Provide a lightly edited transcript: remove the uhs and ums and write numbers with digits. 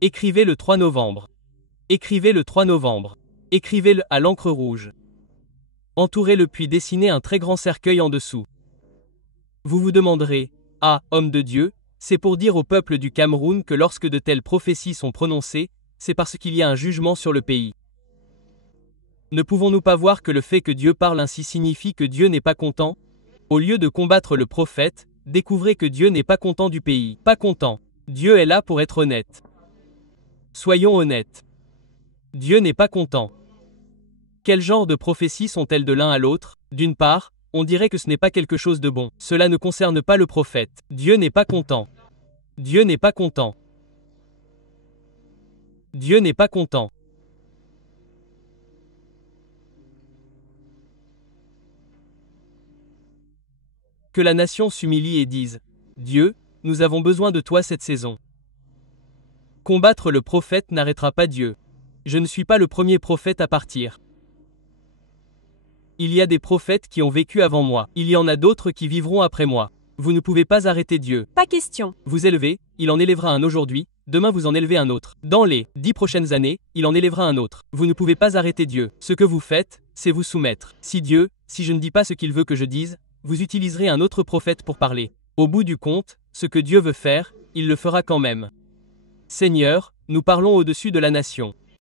Écrivez le 3 novembre. Écrivez le 3 novembre. Écrivez-le à l'encre rouge. Entourez-le puis dessinez un très grand cercueil en dessous. Vous vous demanderez, ah, homme de Dieu, c'est pour dire au peuple du Cameroun que lorsque de telles prophéties sont prononcées, c'est parce qu'il y a un jugement sur le pays. Ne pouvons-nous pas voir que le fait que Dieu parle ainsi signifie que Dieu n'est pas content? Au lieu de combattre le prophète, découvrez que Dieu n'est pas content du pays. Pas content. Dieu est là pour être honnête. Soyons honnêtes. Dieu n'est pas content. Quel genre de prophéties sont-elles de l'un à l'autre? D'une part, on dirait que ce n'est pas quelque chose de bon. Cela ne concerne pas le prophète. Dieu n'est pas content. Dieu n'est pas content. Dieu n'est pas content. Que la nation s'humilie et dise, Dieu, nous avons besoin de toi cette saison. Combattre le prophète n'arrêtera pas Dieu. Je ne suis pas le premier prophète à partir. Il y a des prophètes qui ont vécu avant moi. Il y en a d'autres qui vivront après moi. Vous ne pouvez pas arrêter Dieu. Pas question. Vous élevez, il en élèvera un aujourd'hui, demain vous en élevez un autre. Dans les 10 prochaines années, il en élèvera un autre. Vous ne pouvez pas arrêter Dieu. Ce que vous faites, c'est vous soumettre. Si je ne dis pas ce qu'il veut que je dise, vous utiliserez un autre prophète pour parler. Au bout du compte, ce que Dieu veut faire, il le fera quand même. Seigneur, nous parlons au-dessus de la nation.